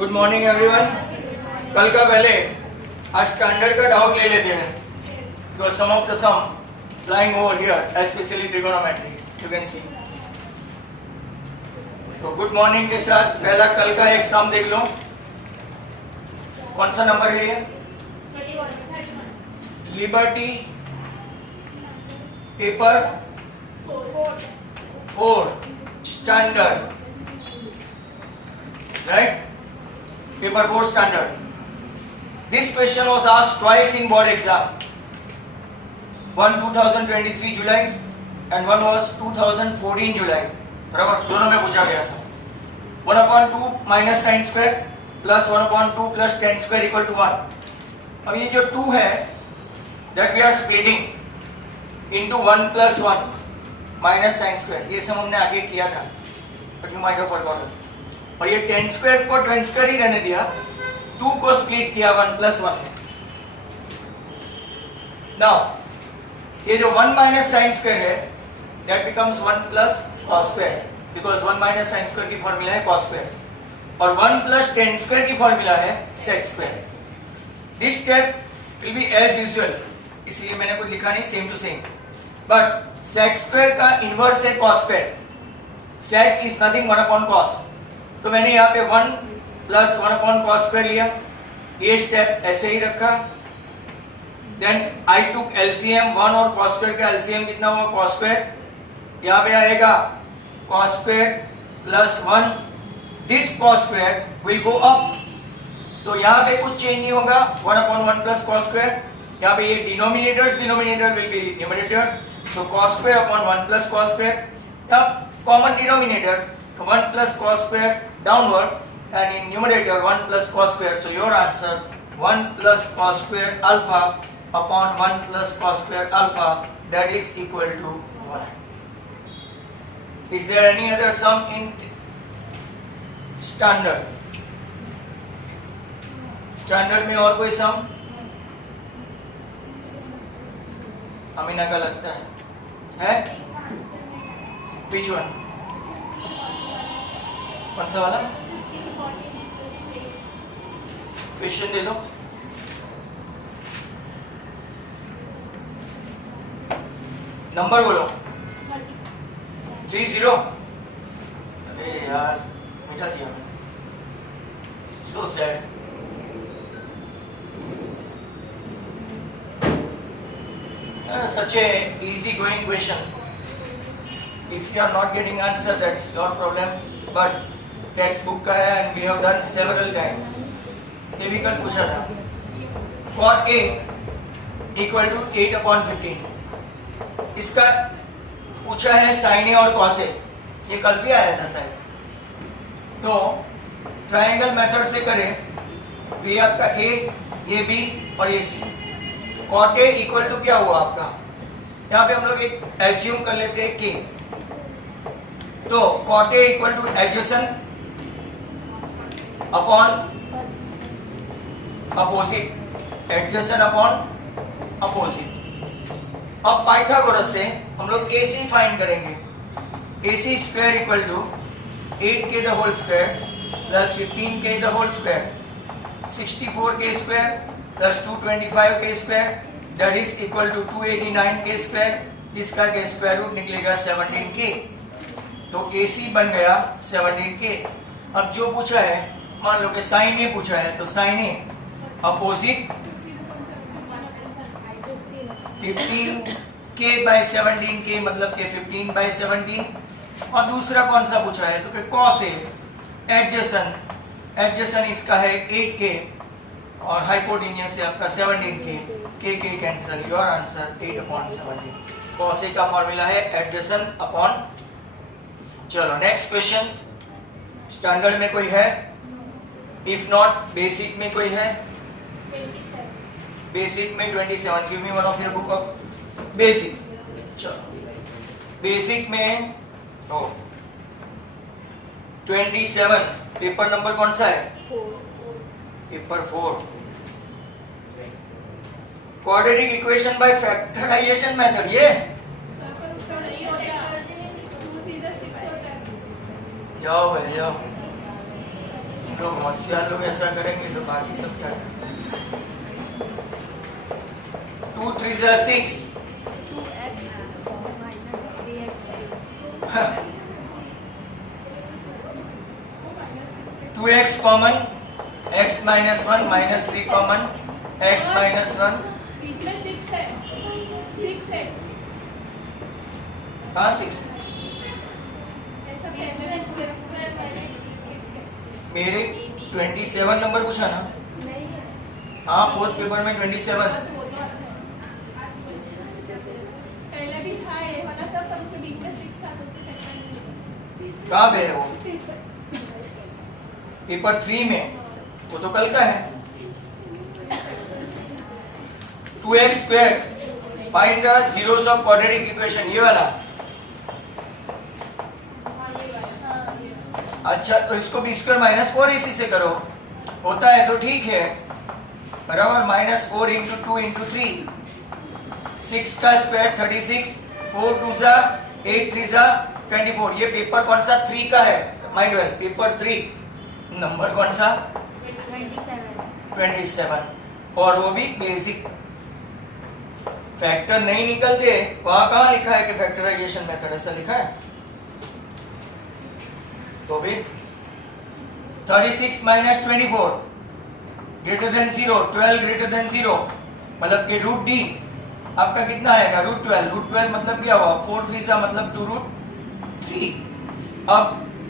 Good morning everyone. कल का पहले आज स्टैंडर्ड का डाउट ले लेते हैं। तो sum of the sum lying over here, especially trigonometry, you can see. तो गुड मॉर्निंग के साथ पहला कल का एक सम देख लो। कौन सा नंबर है ये? 31। Liberty paper 4 standard, right? Paper 4 standard. This question was asked twice in board exam. One 2023 July and one was 2014 July. बराबर, दोनों में पूछा गया था। 1/2 minus sin square plus 1/2 plus tan square equal to 1. अब ये जो 2 है that we are splitting into 1 plus 1 minus sin square. ये सब हमने आगे किया था, but you might have forgotten. और ये tan स्क्वायर को tan स्क्वायर ही रहने दिया, 2 को स्प्लिट किया 1 plus 1 में। नाउ ये जो 1 minus sin स्क्वायर है that becomes 1 plus cos square, because 1 minus sin square की फॉर्मूला है cos स्क्वायर और 1 plus tan स्क्वायर की फॉर्मूला है sec square. This step will be as usual, इसलिए मैंने कुछ लिखा नहीं, same to same, but sec square का इनवर्स है cos square. sec is nothing 1/cos, तो मैंने यहाँ पे 1 plus 1/cos स्क्वायर लिया, ये स्टेप ऐसे ही रखा। देन आई टुक एलसीएम, 1 और cos स्क्वायर का एलसीएम कितना हुआ cos स्क्वायर, यहाँ पे आएगा cos square plus 1, this cos square will go up, तो यहाँ पे कुछ चेंज नहीं होगा, 1/1 plus cos स्क्वायर, यहाँ पे ये denominator will be numerator, so cos square upon 1 plus cos square, अब common denominator 1 plus cos square downward and in numerator 1 plus cos square, so your answer 1 plus cos square alpha upon 1 plus cos square alpha, that is equal to 1. Is there any other sum in standard? Standard में और कोई sum? Amina का लगता है? Which one? कौन सा वाला? Question दे दो। नंबर बोलो। 30। अरे यार मिटा दिया, so sad. Such a easy going question. If you are not getting answer, that's your problem. But text book का है and we have done several time. ये भी कल पूछा था, cot A इक्वल टू 8/15, इसका पूछा है sin A और cos A, ये कल भी आया था शायद। तो ट्रायंगल मेथड से करें, ये आपका A, ये B और ये C। cot A equal to क्या हुआ आपका, यहाँ पे हम लोग एक एज्यूम कर लेते हैं K, तो cot A equal to adjacent upon opposite, adjacent upon opposite. अब पाइथागोरस से हम लोग AC फाइंड करेंगे, AC square equal to 8k the whole square plus 15k the whole square, 64k square plus 225k square, that is equal to 289k square, जिसका k square root निकलेगा 17k, तो AC बन गया 17k। अब जो पूछा है, मान लो कि साइन ए पूछा है, तो साइन ए अपोजिट 15k बाय 17k मतलब कि 15 बाय 17, और दूसरा कौन सा पूछा है, तो कि कॉस ए एडजेसेंट इसका है 8k और हाइपोटेन्यूस है आपका 17k, k cancel, your answer 8/17। Cos a का फॉर्मूला है एडजेसेंट अपॉन। चलो नेक्स्ट क्वेश्चन, स्टैंडर्ड में कोई है? इफ नॉट बेसिक में कोई है? 27। बेसिक में 27, give me one of your book of basic. चलो बेसिक में 27, पेपर नंबर कौन सा है? Paper 4। Quadratic equation by factorisation method, ये जाओ भाई जाओ। लोग होशियार लोग ऐसा करेंगे तो बाकी सब क्या करेंगे? 2 3 6 2x common, x minus 1 minus 3 common, x minus 1 इसमें 6 है, 6x हाँ 6 ऐसा पहले मेरे 27 नंबर पूछा ना? हाँ फोर्थ पेपर में 27 पहले भी था ये वाला सब, पर उसके बीच में 6 था तो उससे सेकंड कहाँ पे है वो? पेपर 3 में, वो तो कल का है। 2x square find the zeros of quadratic equation, ये वाला। अच्छा तो इसको b स्क्वायर माइनस 4 इसी से करो, होता है तो ठीक है, बराबर माइनस 4 इंटू 2 इंटू 3, 6 का स्क्वायर 36, 4 2 सा 8 3 सा 24। ये पेपर कौन सा? 3 का है, माइंड वेल, पेपर 3, नंबर कौन सा? 27, और वो भी बेसिक। फैक्टर नहीं निकलते, वहां कहाँ लिखा है कि फैक्टराइजेशन मेथड, ऐसा लिखा है? तो फिर 36 minus 24 greater than 0, 12 greater than 0, मतलब कि रूट डी आपका कितना आएगा? रूट 12। रूट 12 मतलब क्या हुआ? 4 3 सा मतलब 2 रूट 3। अब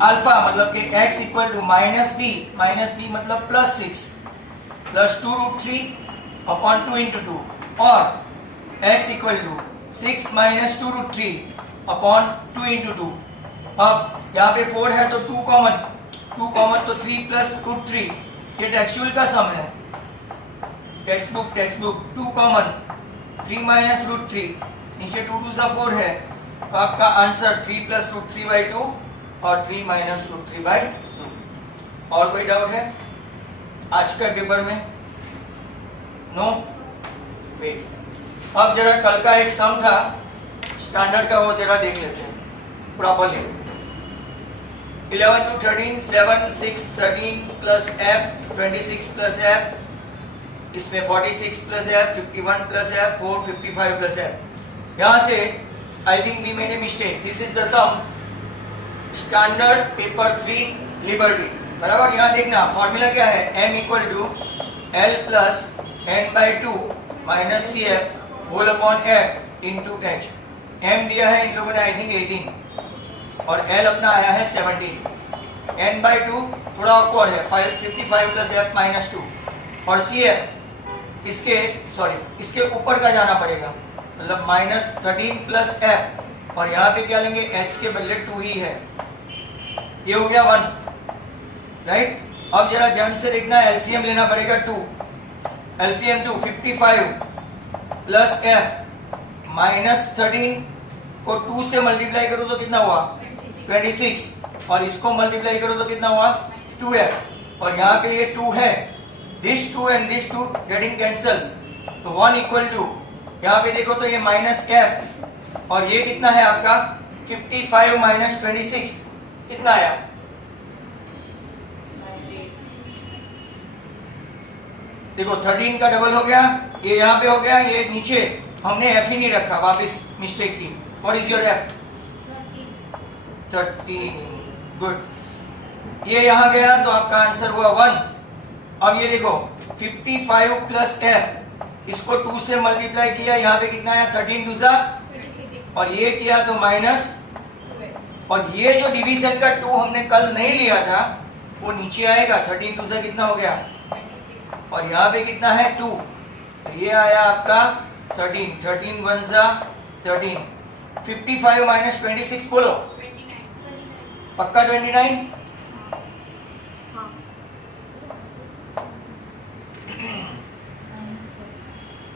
अल्फा मतलब कि x equal to minus b मतलब plus 6 plus 2 root 3 upon 2 into 2, और x equal to 6 minus 2 root 3 upon 2 into 2। अब यहाँ पे 4 है तो 2 कॉमन तो 3 प्लस रूट 3, ये टेक्सचुअल का सम है, text book 2 common, 3 minus root 3, नीचे 2 2 सा 4 है, तो आपका आंसर 3 प्लस रूट 3 बाई 2 और 3 माइनस रूट 3 बाई 2। और कोई डाउट है आज का पेपर में? नो? वेट, अब जरा कल का एक सम था स्टैंडर्ड का, वो जरा देख लेते हैं properly. 11 to 13 7 6 13 plus f 26 plus f, इसमें 46 plus f 51 plus f 4 55 plus f। यहाँ से I think we made a mistake, this is the sum standard paper 3 liberty, बराबर। यहाँ देखना फॉर्मूला क्या है, m equal to l plus n by 2 minus c f whole upon f into h। m दिया है इन लोगों ने आई थिंक 18 और L अपना आया है 17, n बाई 2 थोड़ा ऑकवर्ड है, 55 प्लस f माइनस 2, और सी एफ इसके ऊपर का जाना पड़ेगा, मतलब माइनस 13 प्लस f, और यहाँ पे क्या लेंगे, h के बदले 2 ही है, ये हो गया 1, राइट। अब जरा ध्यान से देखना, एलसीएम लेना पड़ेगा 2, एलसीएम 2 55 प्लस f माइनस 13 को 2 से मल्टीप्लाई करो तो कितना हुआ 26, और इसको मल्टीप्लाई करो तो कितना हुआ 2f, और यहाँ पे ये 2 है, this 2 and this 2 getting cancel, तो 1 इक्वल टू, यहाँ पे देखो तो ये माइनस f, और ये कितना है आपका 55 माइनस 26 कितना आया, देखो 13 का डबल हो गया, ये यहाँ पे हो गया, ये नीचे हमने f ही नहीं रखा, वापस मिस्टेक की। What is your f? 13, good. ये यहाँ गया तो आपका आंसर हुआ 1। अब ये देखो 55 प्लस f, इसको 2 से मल्टीप्लाई किया, यहाँ पे कितना आया 13 दूसरा, और ये किया तो माइनस, और ये जो डिवीजन का 2 हमने कल नहीं लिया था वो नीचे आएगा, 13 दूसरा कितना हो गया, और यहाँ पे कितना है 2, ये आया आपका 13 1 सा 13, 55 माइनस 26 बोलो, पक्का 29,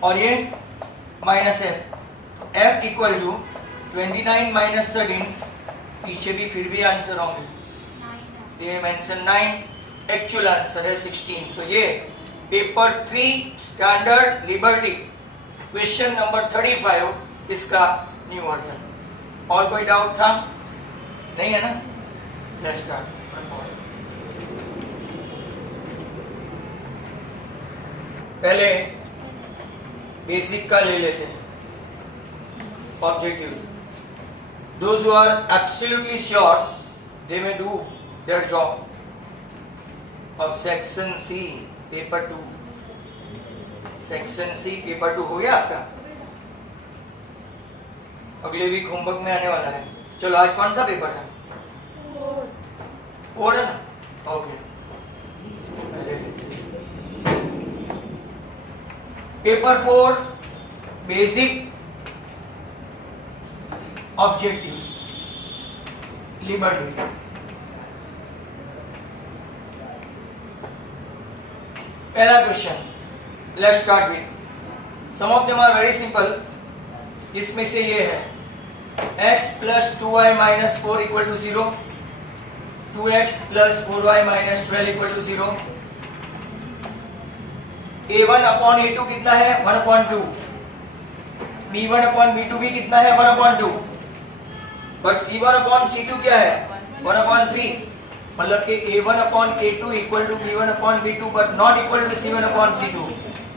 और ये माइनस f, तो f इक्वल टू 29 माइनस 13, पीछे भी फिर भी आंसर होंगे, ये मेंशन 9, एक्चुअल आंसर है 16। तो ये paper 3 standard liberty question number 35 इसका न्यू वर्जन। और कोई डाउट था? नहीं है ना? Let's start. पहले बेसिक का ले लेते हैं, objectives. Those who are absolutely sure they may do their job of section C paper 2. Section C paper 2 हो गया आपका. अगले वीक होमवर्क में आने वाला है. चलो आज कौन सा पेपर है? 4 है ना? Okay. Paper 4 basic objectives liberty. पहला question, let's start with some of them are very simple. इसमें से ये है x plus 2y minus 4 equal to 0, 2x plus 4y minus 12 equal to 0. a1 upon a2 कितना है? 1 upon 2. b1 upon b2 भी कितना है? 1 upon 2. पर c1 upon c2 क्या है? 1 upon 3. मतलब कि a1 upon a2 equal to b1 upon b2 but not equal to c1 upon c2.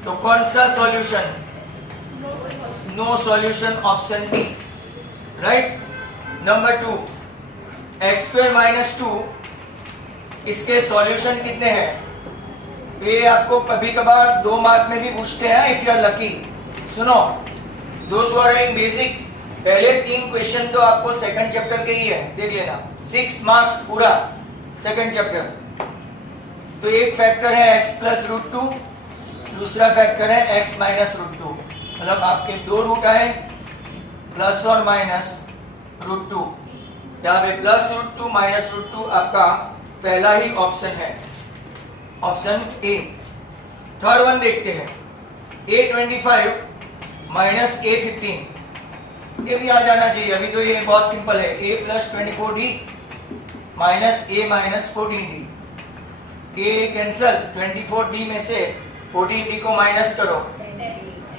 तो कौन सा solution? No solution, option d. Right. Number 2, x square minus 2, इसके सॉल्यूशन कितने हैं? ये आपको कभी कभार 2 मार्क में भी पूछते हैं इफ यू आर लकी. सुनो, दोस्त हु आर इन बेसिक, पहले 3 क्वेश्चन तो आपको सेकंड चैप्टर के ही है, देख लेना. 6 मार्क्स पूरा सेकंड चैप्टर. तो एक फैक्टर है x प्लस रूट 2, दूसरा फैक्टर है x माइनस रूट 2. मतलब आपके 2 रूट आए प्लस और माइनस रूट 2. यहाँ पे प्लस रूट 2 माइनस रूट 2 आपका पहला ही ऑप्शन है, ऑप्शन ए. थर्ड वन देखते हैं, a25 माइनस a15. ये भी आ जाना चाहिए. अभी तो ये बहुत सिंपल है. a plus 24d minus a minus 14d. a cancel, 24d में से 14d को माइनस करो,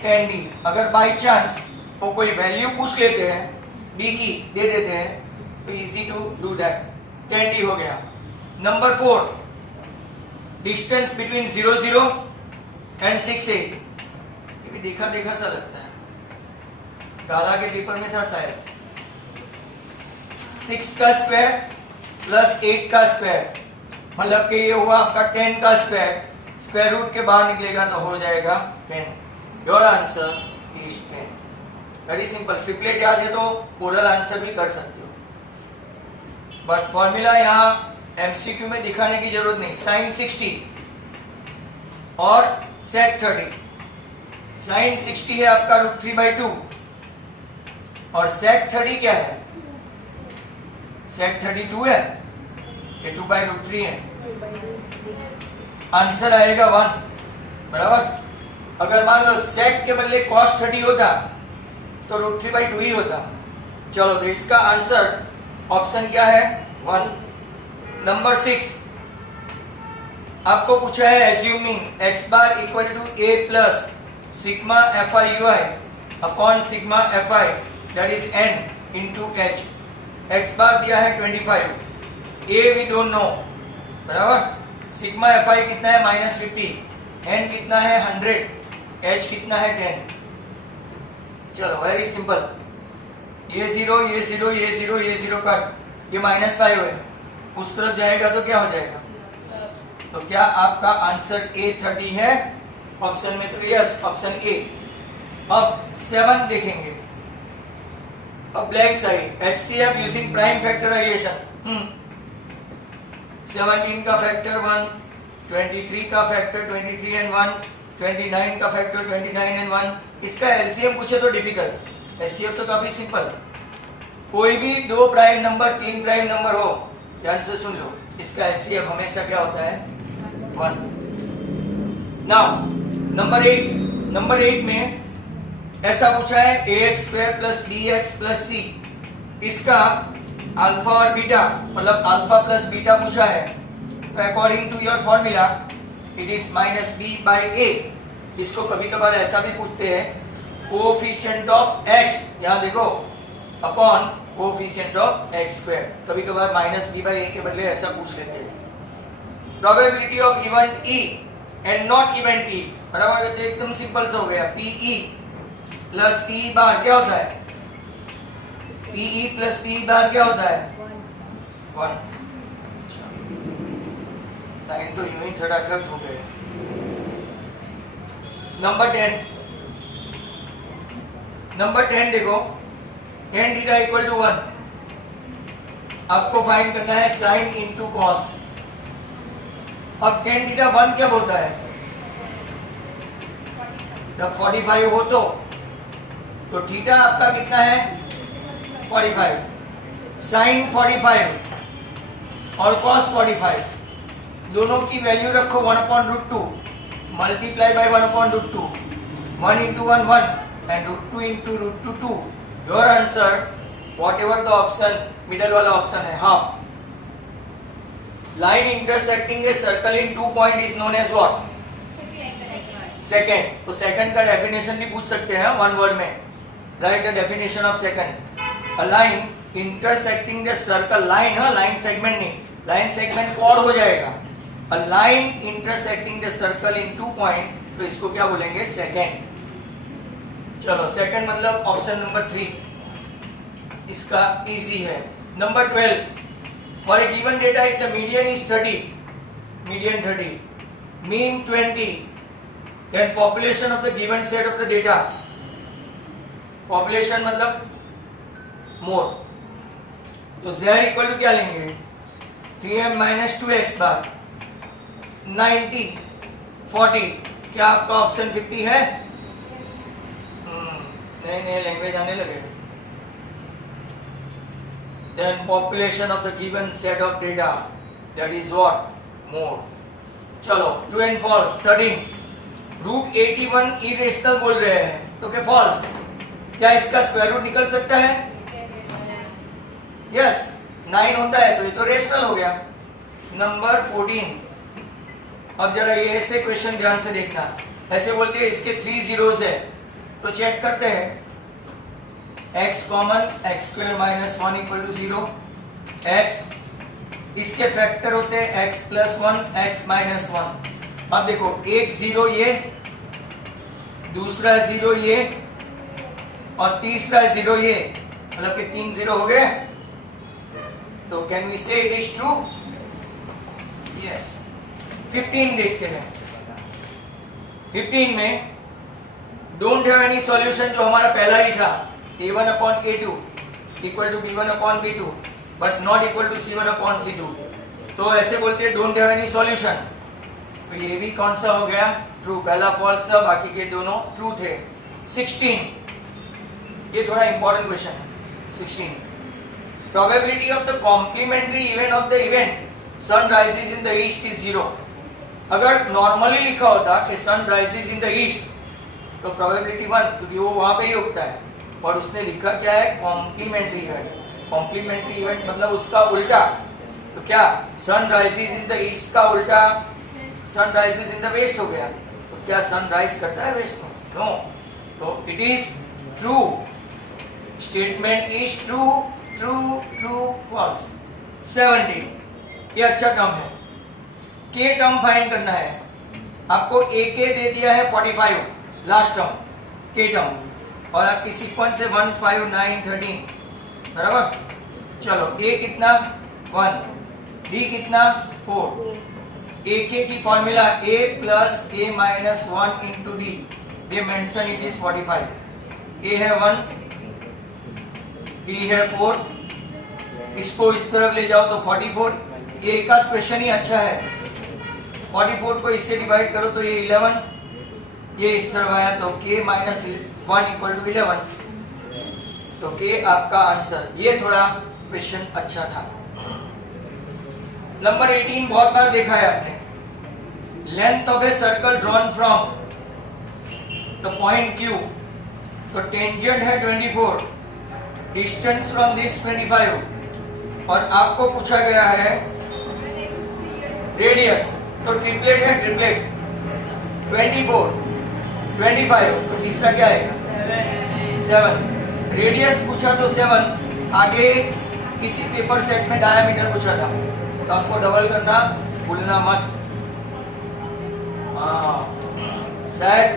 10d. अगर बाई चांस वो कोई वैल्यू पूछ लेते हैं b की, दे देते हैं, तो easy to do that. 10d हो गया. Number 4, distance between 0 0 and 6 8. ये भी देखा देखा सा लगता है, काला के पेपर में था शायद. 6 का स्क्वायर प्लस 8 का स्क्वायर, मतलब कि ये हुआ आपका 10 का स्क्वायर. स्क्वायर रूट के बाहर निकलेगा तो हो जाएगा 10. Your answer is 10. Very simple. Triplet याद है तो ओरल आंसर भी कर सकते हो, बट फॉर्मूला यहाँ एमसीक्यू में दिखाने की जरूरत नहीं. साइन 60 और सेक 30. साइन 60 है आपका रूट 3/2 और सेक 30 क्या है? सेक 32 है, ये 2/√3 है. आंसर आएगा 1. बराबर. अगर मान लो सेक के बदले cos 30 होता तो रूट 3/2 ही होता. चलो, तो इसका आंसर ऑप्शन क्या है? 1. नंबर 6, आपको पूछा है assuming x bar equal to a plus sigma fi ui upon sigma fi that is n into h. x bar दिया है 25, a वी डोंट नो. बराबर. सिग्मा fi कितना है? -50. n कितना है? 100. h कितना है? 10. चलो, वेरी सिंपल. ये 0, ये 0, ये 0, ये 0 कट, ये -5 है. उस तरफ जाएगा तो क्या हो जाएगा? तो क्या आपका आंसर A30 है ऑप्शन में? तो यस, ऑप्शन ए. अब 7 देखेंगे. अब black side, HCF using prime factorisation. 17 का फैक्टर 1, 23 का फैक्टर 23 एंड 1, 29 का फैक्टर 29 एंड 1. इसका एलसीएम पूछे तो डिफिकल्ट. एचसीएफ तो काफी सिंपल. कोई भी 2 प्राइम नंबर 3 प्राइम नंबर हो, ध्यान से सुन लो, इसका एचसीएफ हमेशा क्या होता है? 1. नाउ नंबर 8 में ऐसा पूछा है ax² plus bx plus c. इसका अल्फा और बीटा, मतलब अल्फा प्लस बीटा पूछा है. तो according to your formula it is -b/a. इसको कभी कभार ऐसा भी पूछते हैं, कोएफिशिएंट ऑफ x, यहाँ देखो, अपॉन कोएफिशिएंट ऑफ x². कभी कभार -b/a के बदले ऐसा पूछ लेते हैं. Probability of event E and not event E. बराबर, तो एकदम सिंपल सा हो गया। पीई प्लस पीई बार क्या होता है? पीई प्लस पीई बार क्या होता है? 1। लाइन तो यूं ही थड़ाथड़ हो गए। नंबर 10 देखो, tan थीटा इक्वल टू 1। आपको फाइंड करना है साइन इंटू कॉस। अब tan थीटा 1 क्या होता है? जब 45 हो तो थीटा आपका कितना है? 45। साइन 45 और कॉस 45, दोनों की वैल्यू रखो 1/√2 multiply by 1/√2। 1 into 1 1 and √2 into √2 2। Your answer whatever the option, middle वाला ऑप्शन है half. Line intersecting a circle in 2 point is known as what? Second. तो सेकंड का डेफिनेशन भी पूछ सकते हैं वन वर्ड में। Write the definition of second. A line intersecting the circle, line है, लाइन सेगमेंट नहीं, लाइन सेगमेंट कॉर्ड हो जाएगा। A line intersecting the circle in 2 point, तो इसको क्या बोलेंगे? सेकेंड। चलो सेकेंड मतलब ऑप्शन नंबर 3, इसका इजी है। Number 12, for a given data if the median is 30, median 30, mean 20, then population of the given set of the data, population मतलब मोर, तो z इक्वल टू क्या लेंगे? 3m माइनस 2x बार 90 40। क्या आपका option 50 है? नए लैंग्वेज आने लगे। then population of the given set of data, that is what? more। चलो true and false। 13, √81 इरेशनल बोल रहे हैं, तो क्या फॉल्स? क्या इसका स्क्वायर रूट निकल सकता है? यस, 9 होता है तो ये तो रेशनल हो गया। नंबर 14, अब जरा ये ऐसे क्वेश्चन ध्यान से देखना। ऐसे बोलते हैं इसके 3 जीरोस है, तो चेक करते हैं। x common, x² minus 1 equal to 0। x, इसके फैक्टर होते हैं x प्लस 1, x माइनस 1। अब देखो एक 0 ये, दूसरा 0 ये, और तीसरा 0 ये, मतलब कि 3 0 हो गए। तो कैन वी से इट इज ट्रू? यस। 15 देखते हैं। 15 में डोंट हैव एनी सॉल्यूशन, जो हमारा पहला ही था, a1/a2 equal to b1/b2 but not equal to c1/c2। तो ऐसे बोलते हैं डोंट हैव एनी सॉल्यूशन। तो ये भी कौन सा हो गया? ट्रू। पहला फॉल्स था, बाकी के दोनों ट्रू थे। 16, ये थोड़ा इंपॉर्टेंट क्वेश्चन है। 16, probability of the complementary event of the event sun rises in the east is 0। अगर नॉर्मली लिखा होता कि sun rises in the east, तो प्रोबेबिलिटी 1, क्योंकि वो वहां पे ही उगता है। और उसने लिखा क्या है? Complementary event. कॉम्प्लीमेंट्री इवेंट मतलब उसका उल्टा। तो क्या sun rises in the east का उल्टा sun rises in the west हो गया। तो क्या सन राइज करता है वेस्ट में? नो। तो it is true. Statement is true, true, true, false. 17, ये अच्छा टर्म है। के टर्म फाइंड करना है आपको। ए के दे दिया है 45 लास्ट टर्म, के टर्म, और आपकी सीक्वेंस है 1 5 9 13, बराबर। चलो ए कितना? 1, डी कितना? 4। ए के की formula a plus a minus 1 into D, they mention it is 45। a है 1, d है 4, इसको इस तरफ ले जाओ तो 44। ये एक आध क्वेश्चन ही अच्छा है। 44 को इससे डिवाइड करो तो ये 11, ये इस तरफ आया तो k माइनस 1 इक्वल टू 11। तो k आपका आंसर। ये थोड़ा क्वेश्चन अच्छा था। नंबर 18 बहुत बार देखा है आपने। Length of a circle drawn from the point Q, तो टेंजेंट है 24, डिस्टेंस फ्रॉम दिस 25, और आपको पूछा गया है रेडियस, तो ट्रिपलेट है, ट्रिपलेट 24 25, तो तीसरा क्या आएगा? 7। रेडियस पूछा तो 7, आगे किसी पेपर सेट में डायमीटर पूछा था, तो आपको डबल करना भूलना मत। शायद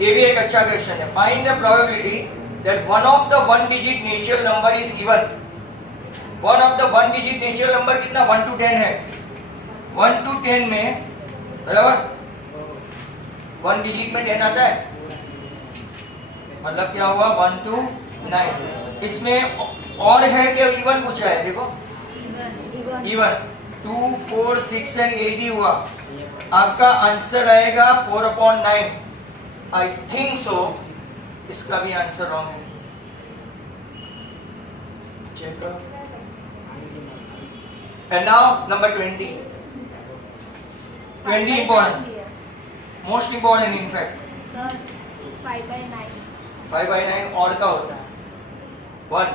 ये भी एक अच्छा क्वेश्चन है. Find the probability that one of the one digit natural number is given. One of the one digit natural number कितना 1 to 10 है. 1 to 10 में बराबर 1 डिजिट में 10 आता है, मतलब क्या हुआ 1 to 9. इसमें और है क्या इवन पूछा है. देखो इवन 2 4 6 एंड 8 ही हुआ. आपका आंसर आएगा 4/9. आई थिंक सो इसका भी आंसर रॉन्ग है. चेक करो. And now number 20. 20 important, most important in fact. Sir 5/9. 5/9 odd का होता है. 1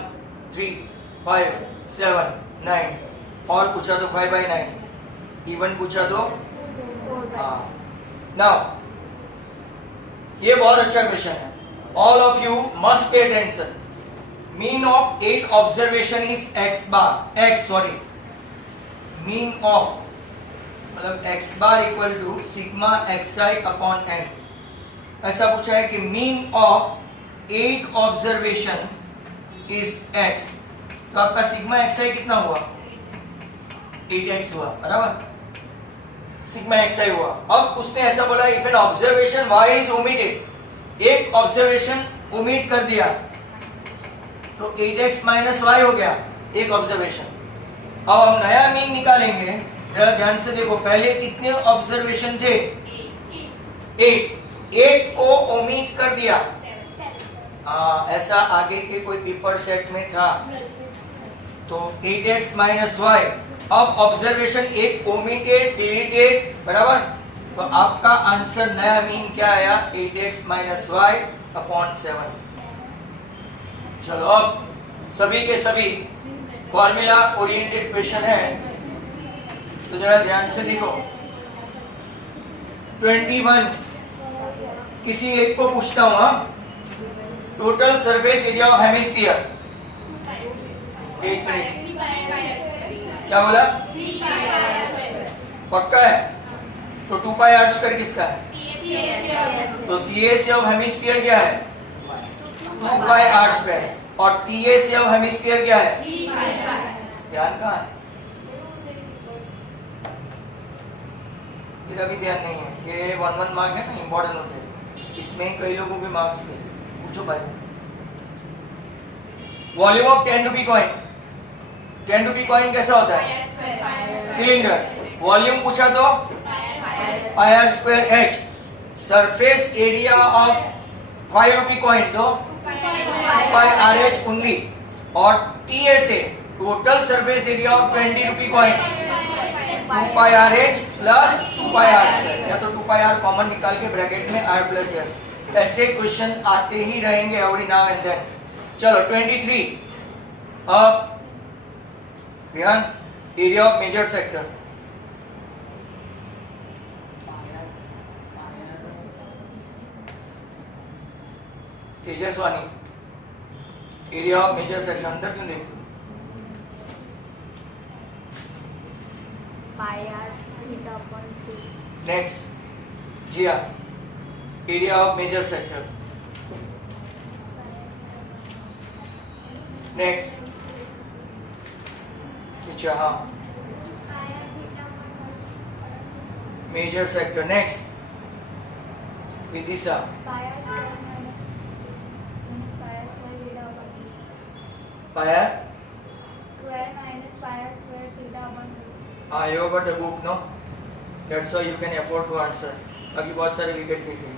3 5 7 9. और पूछा तो 5/9. इवन पूछा तो 4/9. नाउ ये बहुत अच्छा क्वेश्चन है. All of you must pay attention. Mean of 8 observation is mean of मतलब x bar equal to sigma xi upon n. ऐसा पूछा है कि mean of 8 observation is x. तो आपका सिग्मा xi कितना हुआ 8x हुआ बराबर. सिग्मा xi हुआ. अब उसने ऐसा बोला if an observation y is omitted. एक ऑब्जर्वेशन ओमिट कर दिया तो 8x माइनस y हो गया एक ऑब्जर्वेशन. अब हम नया मीन निकालेंगे. जरा ध्यान से देखो पहले कितने ऑब्जर्वेशन थे 8 को ओमिट कर दिया. ऐसा आगे के कोई पेपर सेट में था तो 8x माइनस y. अब ऑब्जर्वेशन एक ओमिटेड डिलीटेड बराबर. तो आपका आंसर नया मीन क्या आया 8x माइनस y अपॉन 7. चलो अब सभी के सभी फॉर्मूला ओरिएंटेड क्वेश्चन है तो जरा ध्यान से देखो. 21 किसी एक को पूछता हूं. Total surface area of hemisphere. एक मिनट क्या बोला पक्का है. तो 2 पाई आर स्क्वायर किसका है. तो CAC ऑफ हेमिस्फीयर क्या है 2 पाई आर स्क्वायर. और TAC ऑफ हेमिस्फीयर क्या है. ध्यान कहाँ है. मेरा भी ध्यान नहीं है. ये 1 मार्क है ना इंपॉर्टेंट होते हैं. इसमें कई लोगों के मार्क्स थे. पूछो भाई. Volume of 10 rupee coin. 10 rupee coin कैसा होता है सिलेंडर. वॉल्यूम पूछा तो pi r square h. Surface area of 5 rupee coin तो 2 पाई आर एच ओनली. और TSA total surface area of 20 rupee coin 2 pi r h plus 2 pi r square. या तो 2 pi are common निकाल के bracket में r plus S. ऐसे question आते ही रहेंगे एवरी नाउ एंड देन. चलो 23. अब ध्यान area of major sector. Tejaswani area of major sector अंदर क्यों देखते हो. Pi r theta upon 2. Next Jiya area of major sector. Next हाँ major sector. Next Vidisha Pi r square minus pi r square theta upon 3. पायर. Square minus pi r square theta upon 3. You got a book, no? That's why you can afford to answer. बाकी बहुत सारे wicket देखे.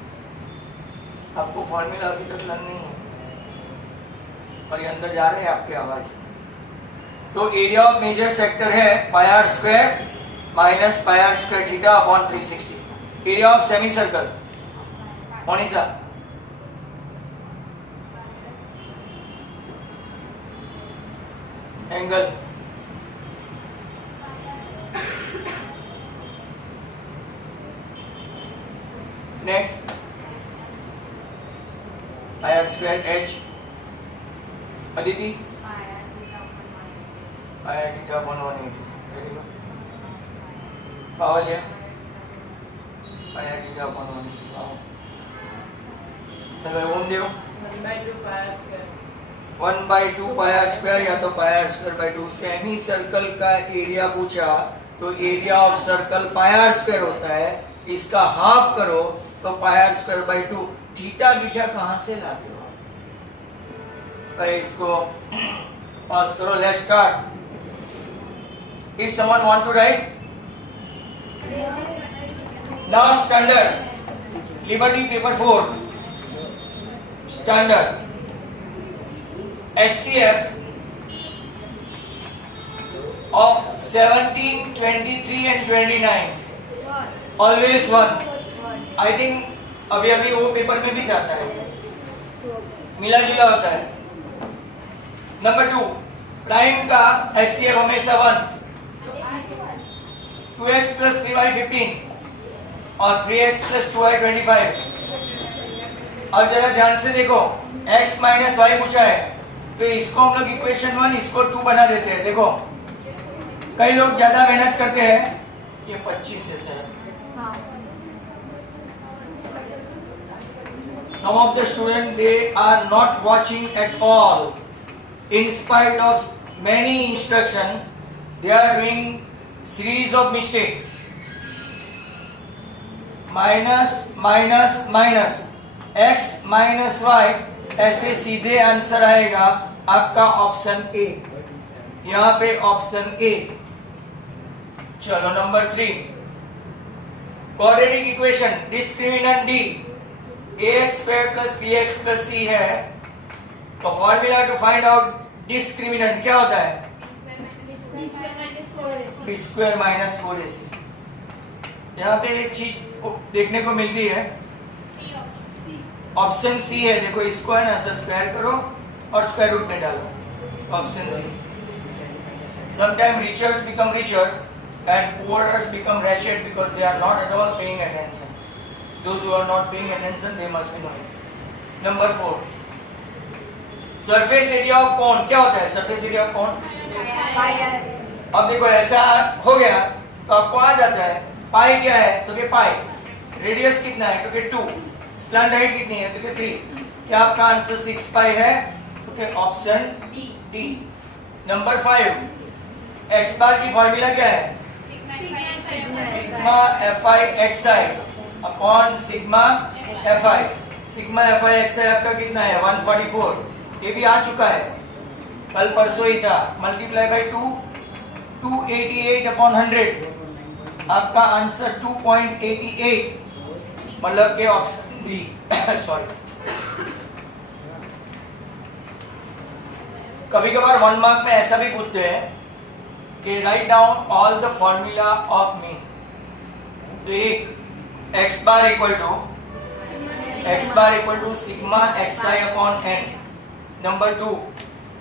आपको formula अभी तक learn नहीं है और ये अंदर जा रहे हैं आपकी आवाज. तो एरिया ऑफ मेजर सेक्टर है pi r square minus pi r square theta upon 360. Area of semi circle Monisa angle. Next pi r square h. Aditi Pi r theta upon 1. Pi r theta upon 180. Very good. Pavliya pi r theta upon 1। चलो ओम देव 1/2 पाई r square या तो pi r square by 2। Semi circle का area पूछा तो area of circle pi r square होता है, इसका half करो तो pi r square by 2। Theta beta कहां से लाते हो भाई? इसको पास करो, let's start. If someone want to write now standard liberty paper 4 standard SCF of 17, 23 and 29 always 1। I think अभी अभी वो पेपर में भी था शायद, मिला जुला होता है। नंबर 2 प्राइम का SCF हमेशा 1। 2x plus 3y 15 और 3x plus 2y 25। अब जरा ध्यान से देखो, x माइनस वाई पूछा है तो इसको हम लोग इक्वेशन 1 इसको 2 बना देते हैं। देखो कई लोग ज्यादा मेहनत करते हैं, ये 25 है sir. Some of the students they are not watching at all. In spite of many instruction, they are doing series of mistake. Minus minus minus x minus y, ऐसे सीधे आंसर आएगा आपका ऑप्शन ए। यहाँ पे option a. चलो number 3 quadratic equation discriminant d ax square plus bx plus c है, तो formula to find out discriminant क्या होता है? b square minus 4ac। यहाँ पे एक चीज देखने को मिलती है, ऑप्शन सी है। देखो इसको है ना ऐसा स्क्वायर करो और स्क्वायर रूट में डालो, option c. Sometime richers become richer and poorers become wretched because they are not at all paying attention. Those who are not paying attention, they must be knowing. Number 4 surface area of cone क्या होता है? surface area of cone अब देखो ऐसा हो गया तो आपको आ जाता है पाई क्या है तो कि पाई, रेडियस कितना है तो कि 2, स्लैंट हाइट कितनी है तो कि 3। क्या आपका आंसर 6 पाई है तो कि ऑप्शन डी। नंबर 5 x बार की फॉर्मूला क्या है? Sigma fi xi upon sigma fi। Sigma fi xi आपका कितना है? 144। ये भी आ चुका है, कल परसों ही था। Multiply by 2 288 upon 100। आपका आंसर 2.88 मतलब के ऑप्शन डी। सॉरी, कभी कभार 1 मार्क में ऐसा भी पूछते हैं कि write down all the formula of mean. तो एक x bar equal to sigma xi upon n। Number 2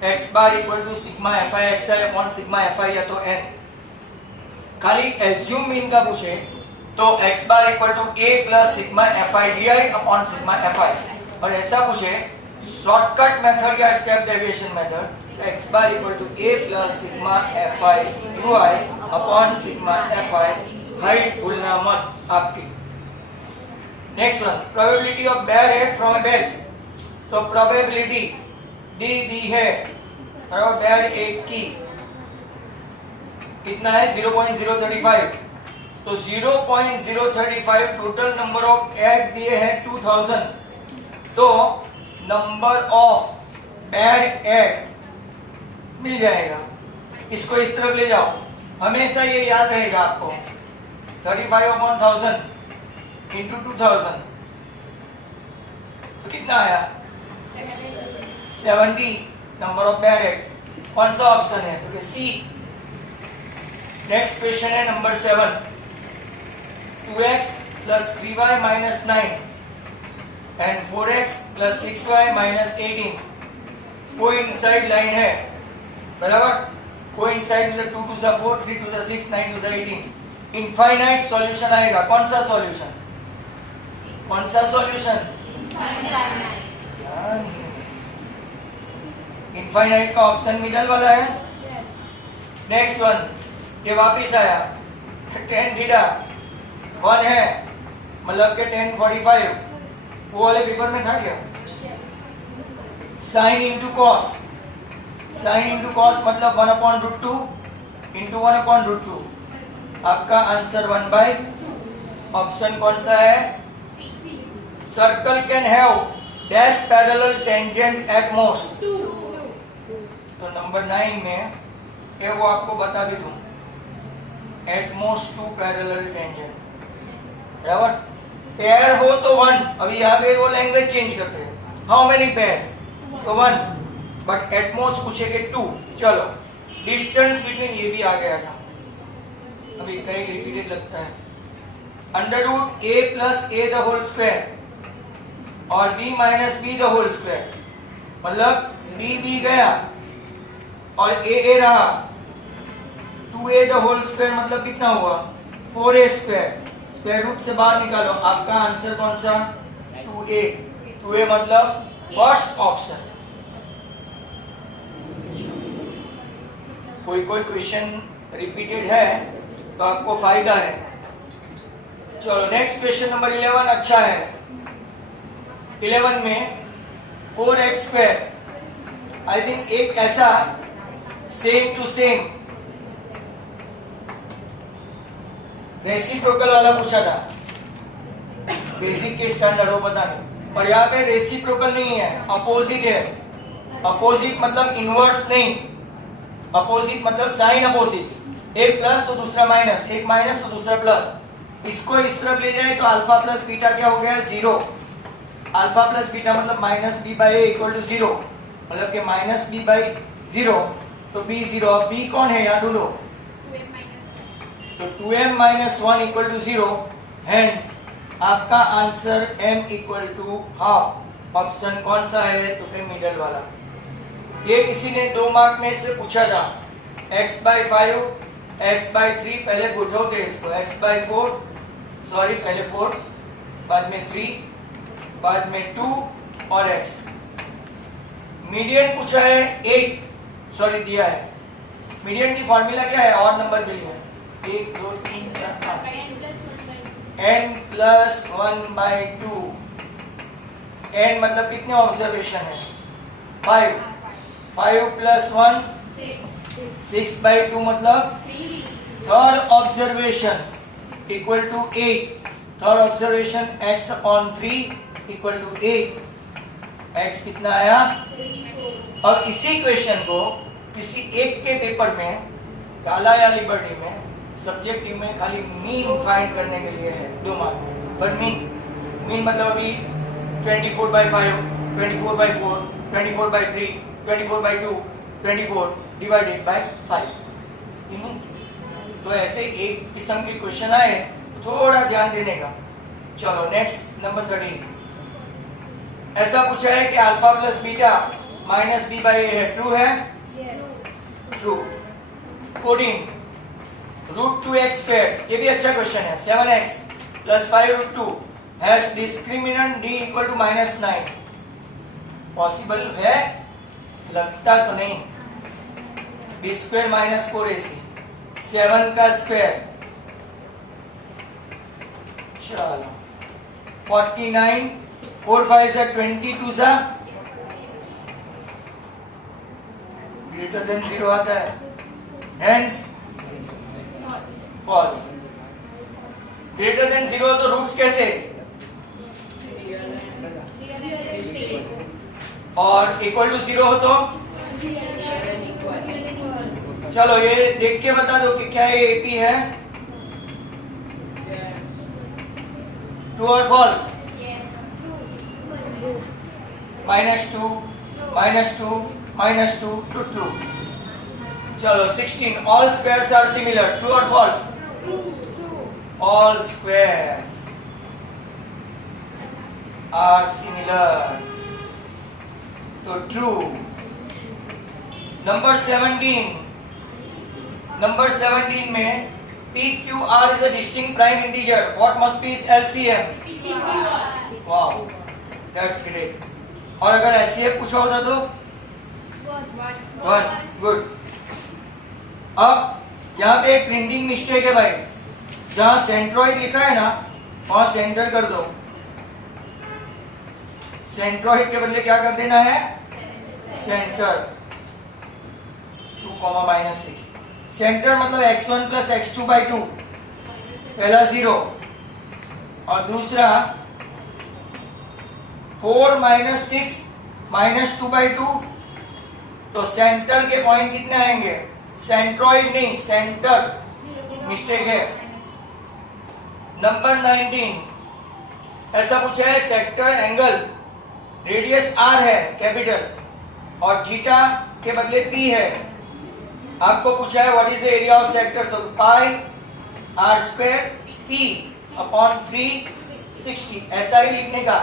x bar equal to sigma fi xi upon sigma fi या तो n। खाली एज्यूम मीन का पूछे तो x bar equal to a plus sigma fi di upon sigma fi, और ऐसा पूछे shortcut method या step deviation method x bar equal to a plus sigma fi ui upon sigma fi। Height भूलना मत आपकी। Next one probability of bad egg from A batch. तो probability दी है और बैड एग की कितना है? 0.035। तो 0.035 टोटल नंबर ऑफ एग दिए हैं 2000। तो नंबर ऑफ बैड एग मिल जाएगा। इसको इस तरफ ले जाओ, हमेशा ये याद रहेगा आपको। 35/1000 into 2000 तो कितना आया? 70 नंबर ऑफ बैड एग। कौन सा ऑप्शन है तो सी। नेक्स्ट क्वेश्चन है number 7 2x plus 3y minus 9 and 4x plus 6y minus 18 coincide line है, बराबर। कोइंसाइड मतलब 2 2 4 3 2 6 9 2 18। इनफाइनाइट सॉल्यूशन आएगा। कौन सा सॉल्यूशन? कौन सा सॉल्यूशन? इनफाइनाइट का ऑप्शन मिडल वाला है। नेक्स्ट वन ये वापिस आया tan थीटा 1 है मतलब के 1045 वो वाले पेपर में था क्या? Sine into cos, sine into cos मतलब 1/√2 इंटू 1/√2। आपका आंसर 1/, ऑप्शन कौन सा है? Circle can have dash parallel tangent at most. तो नंबर 9 में ये वो आपको बता भी दूं, एट मोस्ट 2 पैरेलल टेंजेंट, बराबर। पेयर हो तो 1, अभी यहाँ पे वो लैंग्वेज चेंज करते हैं, हाउ मेनी पेयर, तो 1, बट एट मोस्ट पूछेंगे 2। चलो डिस्टेंस बिटवीन, ये भी आ गया था, अभी कहीं रिपीटेड लगता है। √a+a² और b - b² मतलब b गया और a रहा, 2a² मतलब कितना हुआ? 4a²। स्क्वायर रूट से बाहर निकालो, आपका आंसर कौन सा? 2a। 2a मतलब फर्स्ट ऑप्शन। कोई क्वेश्चन रिपीटेड है तो आपको फायदा है। चलो नेक्स्ट क्वेश्चन नंबर 11 अच्छा है। 11 में 4x², आई थिंक एक ऐसा सेम टू सेम रेसिप्रोकल वाला पूछा था, बेसिक के स्टैंडर्ड हो पता नहीं, और यहाँ पे रेसिप्रोकल नहीं है, अपोजिट है। अपोजिट मतलब इनवर्स नहीं, अपोजिट मतलब साइन अपोजिट, एक प्लस तो दूसरा माइनस, एक माइनस तो दूसरा प्लस। इसको इस तरफ ले जाए तो अल्फा प्लस बीटा क्या हो गया? 0। अल्फा प्लस बीटा मतलब -b/a = 0, मतलब कि -b/0 तो b 0। अब b कौन है यहाँ ढूंढो, तो 2m - 1 = 0, हेंस आपका आंसर m = हाफ। ऑप्शन कौन सा है? तो के मिडल वाला। ये किसी ने 2 मार्क में से पूछा था, x/5 x/3, पहले बुझोगे इसको, x/4 सॉरी पहले 4 बाद में 3 बाद में 2 और x। मीडियन पूछा है 8, सॉरी दिया है। मीडियन की फॉर्मूला क्या है और नंबर के लिए? 1 2 3 4 5 n+1/2। n मतलब कितने ऑब्जर्वेशन है? 5। 5 + 1 6/2 मतलब third observation equal to 8। Third observation x/3 = 8। x कितना आया? अब इसी क्वेश्चन को किसी एक के पेपर में, काला या लिबर्टी में, सब्जेक्टिव में खाली मीन फाइंड करने के लिए है 2 मार्क, पर मीन मतलब अभी 24/5 24/4 24/3 24/2 24 / 5। तो ऐसे एक किस्म के क्वेश्चन आए थोड़ा ध्यान देने का। चलो नेक्स्ट नंबर 13। ऐसा पूछा है कि अल्फा प्लस बीटा -b/a है, ट्रू है? ट्रू। 14 √2x², ये भी अच्छा क्वेश्चन है। 7x + 5√2 has discriminant d = -9। Possible है? लगता तो नहीं। b² - 4ac, 7 का स्क्वायर, चलो 49, 4 5 = 22 सा ग्रेटर देन 0 आता है, हेंस फॉल्स। ग्रेटर देन 0 तो रूट्स कैसे, और इक्वल टू 0 हो तो चलो ये देख के बता दो कि क्या ये एपी है, ट्रू और फॉल्स? -2 -2 to true। चलो 16 all squares are similar, true और false? All squares are similar, तो ट्रू। नंबर 17 में PQR is a distinct prime integer. What must be its LCM? Wow, that's great. और अगर LCM पूछा होता तो 1, गुड। अब यहाँ पे एक प्रिंटिंग मिस्टेक है भाई, जहाँ सेंट्रोइड लिखा है ना और सेंटर कर दो, सेंट्रॉइड के बदले क्या कर देना है, सेंटर 2, -6। सेंटर मतलब x1 प्लस x2/2, पहला 0 और दूसरा 4 - 6 -2/2। तो सेंटर के पॉइंट कितने आएंगे, सेंट्रॉइड नहीं सेंटर, मिस्टेक है। नंबर 19 ऐसा पूछा है, सेक्टर एंगल रेडियस r है कैपिटल और थीटा के बदले p है। आपको पूछा है what is the area of sector, तो पाई r² p/360 ऐसा ही लिखने का।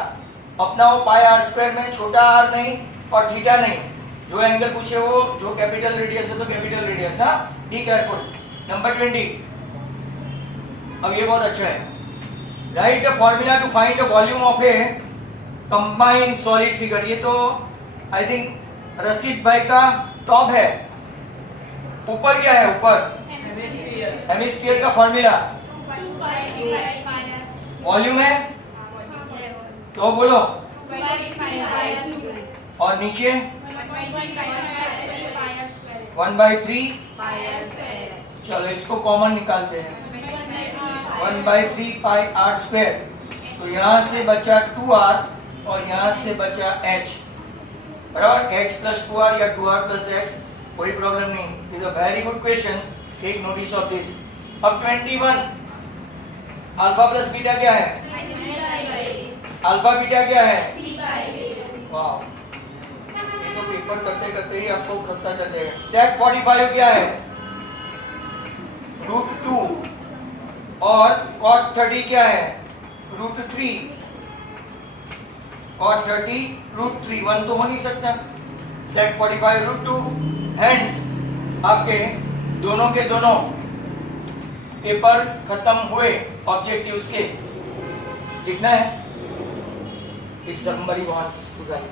अपना वो पाई r² में छोटा r नहीं और थीटा नहीं, जो एंगल पूछे वो जो कैपिटल रेडियस है तो कैपिटल रेडियस। हाँ, बी केयरफुल। नंबर 20, अब ये बहुत अच्छा है, write the formula to find the volume of a combined solid figure. ये तो आई थिंक रशीद भाई का टॉप है। ऊपर क्या है, ऊपर हेमिस्फीयर का फॉर्मूला वॉल्यूम है, तो बोलो। और नीचे 1/3, चलो इसको कॉमन निकालते हैं, 1/3 पाई r²। तो यहाँ से बचा 2r और यहाँ से बचा h, बराबर। h + 2r या 2r + h, कोई प्रॉब्लम नहीं। Is a very good question, take notice of this. अब 21, अल्फा प्लस बीटा क्या है, अल्फा बीटा क्या है, वाह, ये तो पेपर करते करते ही आपको पता चल जाएगा। सेक 45 क्या है, √2 और cot 30 क्या है, √3। cot 30 √3, 1 तो हो नहीं सकता। सेक 45 √2, हेंस आपके दोनों के दोनों पेपर खत्म हुए ऑब्जेक्टिव्स के। लिखना है, if somebody wants to write।